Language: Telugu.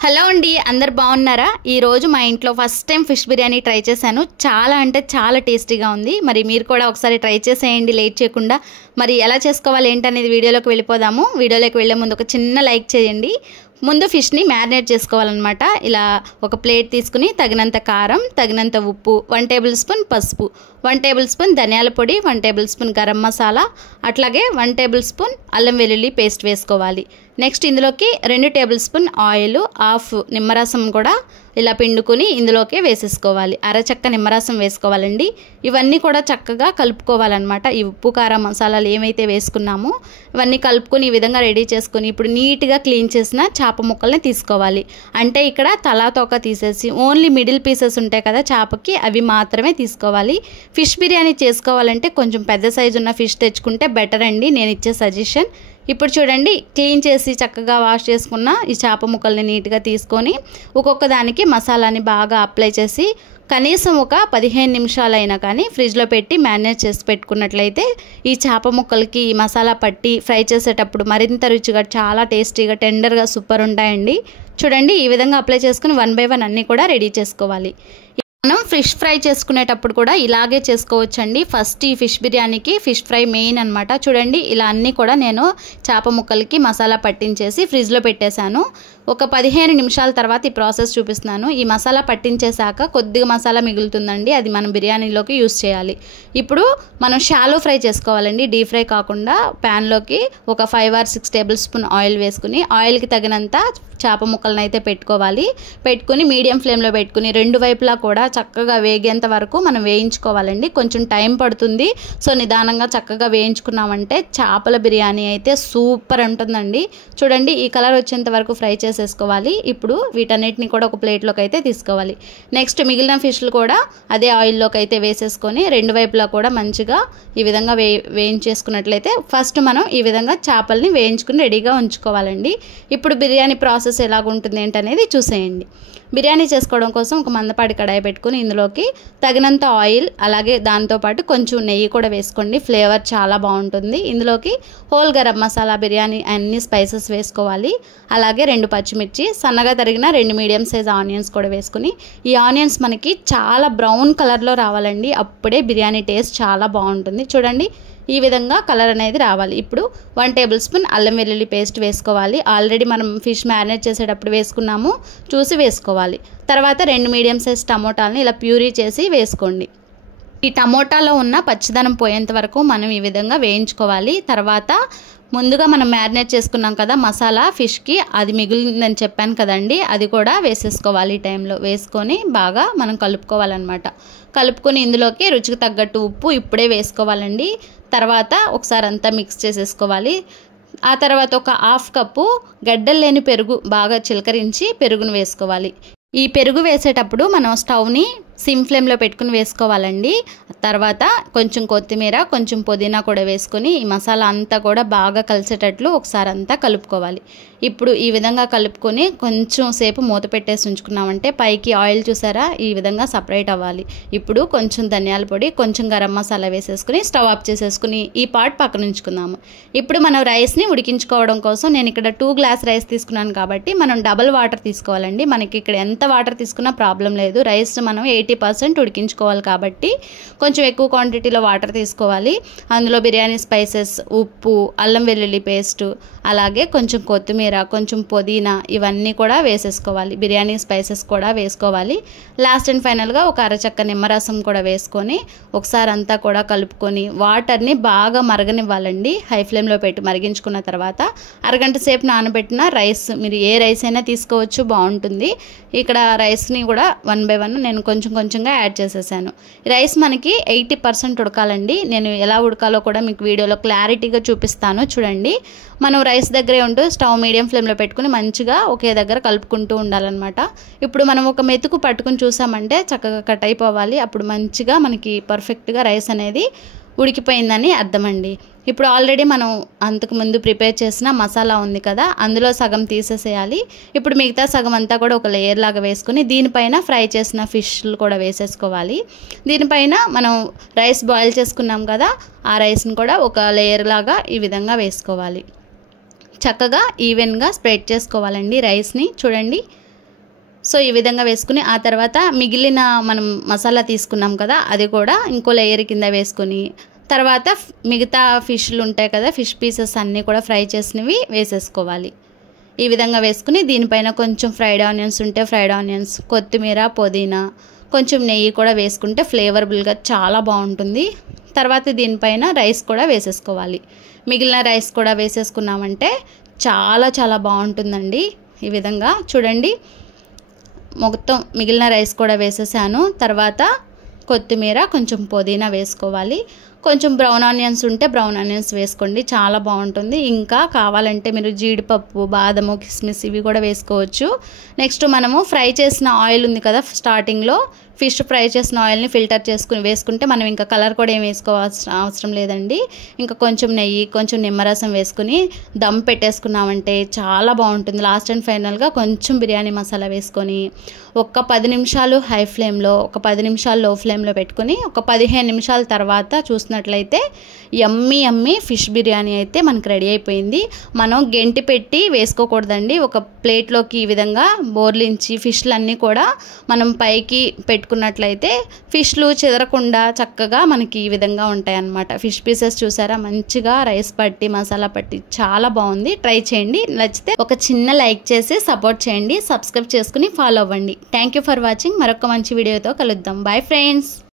హలో అండి, అందరు బాగున్నారా? ఈరోజు మా ఇంట్లో first time fish biryani try చేశాను. చాలా అంటే చాలా టేస్టీగా ఉంది. మరి మీరు కూడా ఒకసారి ట్రై చేసేయండి లేట్ చేయకుండా. మరి ఎలా చేసుకోవాలి ఏంటనేది వీడియోలోకి వెళ్ళిపోదాము. వీడియోలోకి వెళ్ళే ముందు ఒక చిన్న లైక్ చేయండి. ముందు ఫిష్ని మ్యారినేట్ చేసుకోవాలన్నమాట. ఇలా ఒక ప్లేట్ తీసుకుని తగినంత కారం, తగినంత ఉప్పు, 1 టేబుల్ స్పూన్ పసుపు, 1 టేబుల్ స్పూన్ ధనియాల పొడి, 1 టేబుల్ స్పూన్ గరం మసాలా, అట్లాగే 1 టేబుల్ స్పూన్ అల్లం వెల్లుల్లి పేస్ట్ వేసుకోవాలి. నెక్స్ట్ ఇందులోకి 2 టేబుల్ స్పూన్ ఆయిల్, హాఫ్ నిమ్మరసం కూడా ఇలా పిండుకొని ఇందులోకే వేసేసుకోవాలి. అరచక్క నిమ్మరసం వేసుకోవాలండి. ఇవన్నీ కూడా చక్కగా కలుపుకోవాలన్నమాట. ఈ ఉప్పు కారం మసాలాలు ఏమైతే వేసుకున్నామో ఇవన్నీ కలుపుకొని ఈ విధంగా రెడీ చేసుకొని ఇప్పుడు నీట్గా క్లీన్ చేసిన చేప ముక్కల్ని తీసుకోవాలి. అంటే ఇక్కడ తలా తోక తీసేసి ఓన్లీ మిడిల్ పీసెస్ ఉంటాయి కదా చేపకి, అవి మాత్రమే తీసుకోవాలి. ఫిష్ బిర్యానీ చేసుకోవాలంటే కొంచెం పెద్ద సైజు ఉన్న ఫిష్ తెచ్చుకుంటే బెటర్ అండి, నేను ఇచ్చే సజెషన్. ఇప్పుడు చూడండి, క్లీన్ చేసి చక్కగా వాష్ చేసుకున్న ఈ చేప ముక్కల్ని నీట్గా తీసుకొని ఒక్కొక్క దానికి మసాలాని బాగా అప్లై చేసి కనీసం ఒక 15 నిమిషాలైనా కానీ ఫ్రిడ్జ్లో పెట్టి మ్యారినేట్ చేసి పెట్టుకున్నట్లయితే ఈ చేప ముక్కలకి ఈ మసాలా పట్టి ఫ్రై చేసేటప్పుడు మరింత రుచిగా చాలా టేస్టీగా టెండర్గా సూపర్ ఉంటాయండి. చూడండి, ఈ విధంగా అప్లై చేసుకుని 1 బై 1 అన్నీ కూడా రెడీ చేసుకోవాలి. మనం ఫిష్ ఫ్రై చేసుకునేటప్పుడు కూడా ఇలాగే చేసుకోవచ్చండి. ఫస్ట్ ఈ ఫిష్ బిర్యానీకి ఫిష్ ఫ్రై మెయిన్ అనమాట. చూడండి, ఇలా అన్నీ కూడా నేను చేప ముక్కలకి మసాలా పట్టించేసి ఫ్రిడ్జ్లో పెట్టేశాను. ఒక 15 నిమిషాల తర్వాత ఈ ప్రాసెస్ చూపిస్తున్నాను. ఈ మసాలా పట్టించేశాక కొద్దిగా మసాలా మిగులుతుందండి, అది మనం బిర్యానీలోకి యూస్ చేయాలి. ఇప్పుడు మనం షాలో ఫ్రై చేసుకోవాలండి, డీప్ ఫ్రై కాకుండా. ప్యాన్లోకి ఒక 5 or 6 టేబుల్ స్పూన్ ఆయిల్ వేసుకుని ఆయిల్కి తగినంత చేప ముక్కలను అయితే పెట్టుకోవాలి. పెట్టుకుని మీడియం ఫ్లేమ్లో పెట్టుకుని 2 వైపులా కూడా చక్కగా వేగేంత వరకు మనం వేయించుకోవాలండి. కొంచెం టైం పడుతుంది, సో నిదానంగా చక్కగా వేయించుకున్నామంటే చేపల బిర్యానీ అయితే సూపర్ ఉంటుందండి. చూడండి, ఈ కలర్ వచ్చేంత వరకు ఫ్రై చేసేసుకోవాలి. ఇప్పుడు వీటన్నిటిని కూడా ఒక ప్లేట్లోకి అయితే తీసుకోవాలి. నెక్స్ట్ మిగిలిన ఫిష్లు కూడా అదే ఆయిల్లోకి అయితే వేసేసుకొని 2 వైపులా కూడా మంచిగా ఈ విధంగా వేయించేసుకున్నట్లయితే ఫస్ట్ మనం ఈ విధంగా చేపల్ని వేయించుకుని రెడీగా ఉంచుకోవాలండి. ఇప్పుడు బిర్యానీ ప్రాసెస్ ఎలాగుంటుంది ఏంటనేది చూసేయండి. బిర్యానీ చేసుకోవడం కోసం ఒక మందపాటి కడాయి పెట్టుకుని ఇందులోకి తగినంత ఆయిల్, అలాగే దాంతోపాటు కొంచెం నెయ్యి కూడా వేసుకోండి. ఫ్లేవర్ చాలా బాగుంటుంది. ఇందులోకి హోల్ గరం మసాలా, బిర్యానీ అన్ని స్పైసెస్ వేసుకోవాలి. అలాగే 2 పచ్చిమిర్చి, సన్నగా తరిగిన 2 మీడియం సైజ్ ఆనియన్స్ కూడా వేసుకుని ఈ ఆనియన్స్ మనకి చాలా బ్రౌన్ కలర్లో రావాలండి, అప్పుడే బిర్యానీ టేస్ట్ చాలా బాగుంటుంది. చూడండి, ఈ విధంగా కలర్ అనేది రావాలి. ఇప్పుడు 1 టేబుల్ స్పూన్ అల్లం వెల్లుల్లి పేస్ట్ వేసుకోవాలి. ఆల్రెడీ మనం ఫిష్ మ్యారినేట్ చేసేటప్పుడు వేసుకున్నాము, చూసి వేసుకోవాలి. తర్వాత 2 మీడియం సైజ్ టమోటాలని ఇలా ప్యూరీ చేసి వేసుకోండి. ఈ టమోటాలో ఉన్న పచ్చిదనం పోయేంత వరకు మనం ఈ విధంగా వేయించుకోవాలి. తర్వాత ముందుగా మనం మ్యారినేట్ చేసుకున్నాం కదా మసాలా ఫిష్కి, అది మిగిలిందని చెప్పాను కదండి, అది కూడా వేసేసుకోవాలి. ఈ టైంలో వేసుకొని బాగా మనం కలుపుకోవాలన్నమాట. కలుపుకొని ఇందులోకి రుచికి తగ్గట్టు ఉప్పు ఇప్పుడే వేసుకోవాలండి. తర్వాత ఒకసారి అంతా మిక్స్ చేసేసుకోవాలి. ఆ తర్వాత ఒక 1/2 కప్పు గడ్డలు లేని పెరుగు బాగా చిలకరించి పెరుగును వేసుకోవాలి. ఈ పెరుగు వేసేటప్పుడు మనం స్టవ్ని సిమ్ ఫ్లేమ్లో పెట్టుకుని వేసుకోవాలండి. తర్వాత కొంచెం కొత్తిమీర, కొంచెం పుదీనా కూడా వేసుకొని ఈ మసాలా అంతా కూడా బాగా కలిసేటట్లు ఒకసారి అంతా కలుపుకోవాలి. ఇప్పుడు ఈ విధంగా కలుపుకొని కొంచెం సేపు మూత పెట్టేసి ఉంచుకున్నామంటే పైకి ఆయిల్ చూసారా ఈ విధంగా సపరేట్ అవ్వాలి. ఇప్పుడు కొంచెం ధనియాల పొడి, కొంచెం గరం మసాలా వేసేసుకుని స్టవ్ ఆఫ్ చేసేసుకుని ఈ పార్ట్ పక్కన ఉంచుకుందాము. ఇప్పుడు మనం రైస్ని ఉడికించుకోవడం కోసం నేను ఇక్కడ 2 గ్లాస్ రైస్ తీసుకున్నాను కాబట్టి మనం డబల్ వాటర్ తీసుకోవాలండి. మనకి ఇక్కడ ఎంత వాటర్ తీసుకున్నా ప్రాబ్లం లేదు. రైస్ మనం 80% ఉడికించుకోవాలి కాబట్టి కొంచెం ఎక్కువ క్వాంటిటీలో వాటర్ తీసుకోవాలి. అందులో బిర్యానీ స్పైసెస్, ఉప్పు, అల్లం వెల్లుల్లి పేస్ట్, అలాగే కొంచెం కొత్తిమీర, కొంచెం పుదీనా ఇవన్నీ కూడా వేసేసుకోవాలి. బిర్యానీ స్పైసెస్ కూడా వేసుకోవాలి. లాస్ట్ అండ్ ఫైనల్గా ఒక అరచక్క నిమ్మరసం కూడా వేసుకొని ఒకసారి అంతా కూడా కలుపుకొని వాటర్ని బాగా మరగనివ్వాలండి. హై ఫ్లేమ్లో పెట్టి మరిగించుకున్న తర్వాత అరగంట సేపు నానబెట్టిన రైస్, మీరు ఏ రైస్ అయినా తీసుకోవచ్చు, బాగుంటుంది. ఇక్కడ రైస్ని కూడా 1 బై 1 నేను కొంచెంగా యాడ్ చేసేసాను. రైస్ మనకి 80% ఉడకాలండి. నేను ఎలా ఉడకాలో కూడా మీకు వీడియోలో క్లారిటీగా చూపిస్తాను. చూడండి, మనం రైస్ దగ్గరే ఉంటూ స్టవ్ మీడియం ఫ్లేమ్లో పెట్టుకుని మంచిగా ఒకే దగ్గర కలుపుకుంటూ ఉండాలన్నమాట. ఇప్పుడు మనం ఒక మెతుకు పట్టుకుని చూసామంటే చక్కగా కట్ అయిపోవాలి. అప్పుడు మంచిగా మనకి పర్ఫెక్ట్గా రైస్ అనేది ఉడికిపోయిందని అర్థమండి. ఇప్పుడు ఆల్రెడీ మనం అంతకుముందు ప్రిపేర్ చేసిన మసాలా ఉంది కదా, అందులో సగం తీసేసేయాలి. ఇప్పుడు మిగతా సగం అంతా కూడా ఒక లేయర్ లాగా వేసుకుని దీనిపైన ఫ్రై చేసిన ఫిష్లు కూడా వేసేసుకోవాలి. దీనిపైన మనం రైస్ బాయిల్ చేసుకున్నాం కదా, ఆ రైస్ని కూడా ఒక లేయర్ లాగా ఈ విధంగా వేసుకోవాలి. చక్కగా ఈవెన్గా స్ప్రెడ్ చేసుకోవాలండి రైస్ని. చూడండి, సో ఈ విధంగా వేసుకుని ఆ తర్వాత మిగిలిన మనం మసాలా తీసుకున్నాం కదా అది కూడా ఇంకో లేయర్ కింద వేసుకొని తర్వాత మిగతా ఫిష్లు ఉంటాయి కదా, ఫిష్ పీసెస్ అన్నీ కూడా ఫ్రై చేసినవి వేసేసుకోవాలి. ఈ విధంగా వేసుకుని దీనిపైన కొంచెం ఫ్రైడ్ ఆనియన్స్ ఉంటే ఫ్రైడ్ ఆనియన్స్, కొత్తిమీర, పుదీనా, కొంచెం నెయ్యి కూడా వేసుకుంటే ఫ్లేవరబుల్గా చాలా బాగుంటుంది. తర్వాత దీనిపైన రైస్ కూడా వేసేసుకోవాలి. మిగిలిన రైస్ కూడా వేసేసుకున్నామంటే చాలా చాలా బాగుంటుందండి. ఈ విధంగా చూడండి, మొత్తం మిగిలిన రైస్ కూడా వేసేసాను. తర్వాత కొత్తిమీర, కొంచెం పుదీనా వేసుకోవాలి. కొంచెం బ్రౌన్ ఆనియన్స్ ఉంటే బ్రౌన్ ఆనియన్స్ వేసుకోండి, చాలా బాగుంటుంది. ఇంకా కావాలంటే మీరు జీడిపప్పు, బాదము, కిస్మిస్ ఇవి కూడా వేసుకోవచ్చు. నెక్స్ట్ మనము ఫ్రై చేసిన ఆయిల్ ఉంది కదా, స్టార్టింగ్లో ఫిష్ ఫ్రై చేసిన ఆయిల్ని ఫిల్టర్ చేసుకుని వేసుకుంటే మనం ఇంకా కలర్ కూడా ఏం వేసుకోవాల్సిన అవసరం లేదండి. ఇంకా కొంచెం నెయ్యి, కొంచెం నిమ్మరసం వేసుకుని దమ్ పెట్టేసుకున్నామంటే చాలా బాగుంటుంది. లాస్ట్ అండ్ ఫైనల్గా కొంచెం బిర్యానీ మసాలా వేసుకొని ఒక 10 నిమిషాలు హై ఫ్లేమ్లో, ఒక 10 నిమిషాలు లో ఫ్లేమ్లో పెట్టుకుని ఒక 15 నిమిషాల తర్వాత చూసినట్లయితే యమ్మీ యమ్మీ ఫిష్ బిర్యానీ అయితే మనకు రెడీ అయిపోయింది. మనం గెంటి పెట్టి వేసుకోకూడదండి. ఒక ప్లేట్లోకి ఈ విధంగా బోర్లించి ఫిష్లన్నీ కూడా మనం పైకి పెట్టుకున్నట్లయితే ఫిష్లు చెదరకుండా చక్కగా మనకి ఈ విధంగా ఉంటాయి అన్నమాట. ఫిష్ పీసెస్ చూసారా, మంచిగా రైస్ పట్టి మసాలా పట్టి చాలా బాగుంది. ట్రై చేయండి. నచ్చితే ఒక చిన్న లైక్ చేసి సపోర్ట్ చేయండి. సబ్స్క్రైబ్ చేసుకుని ఫాలో అవ్వండి. Thank you for watching. మరొక మంచి వీడియోతో కలుద్దాం. Bye friends.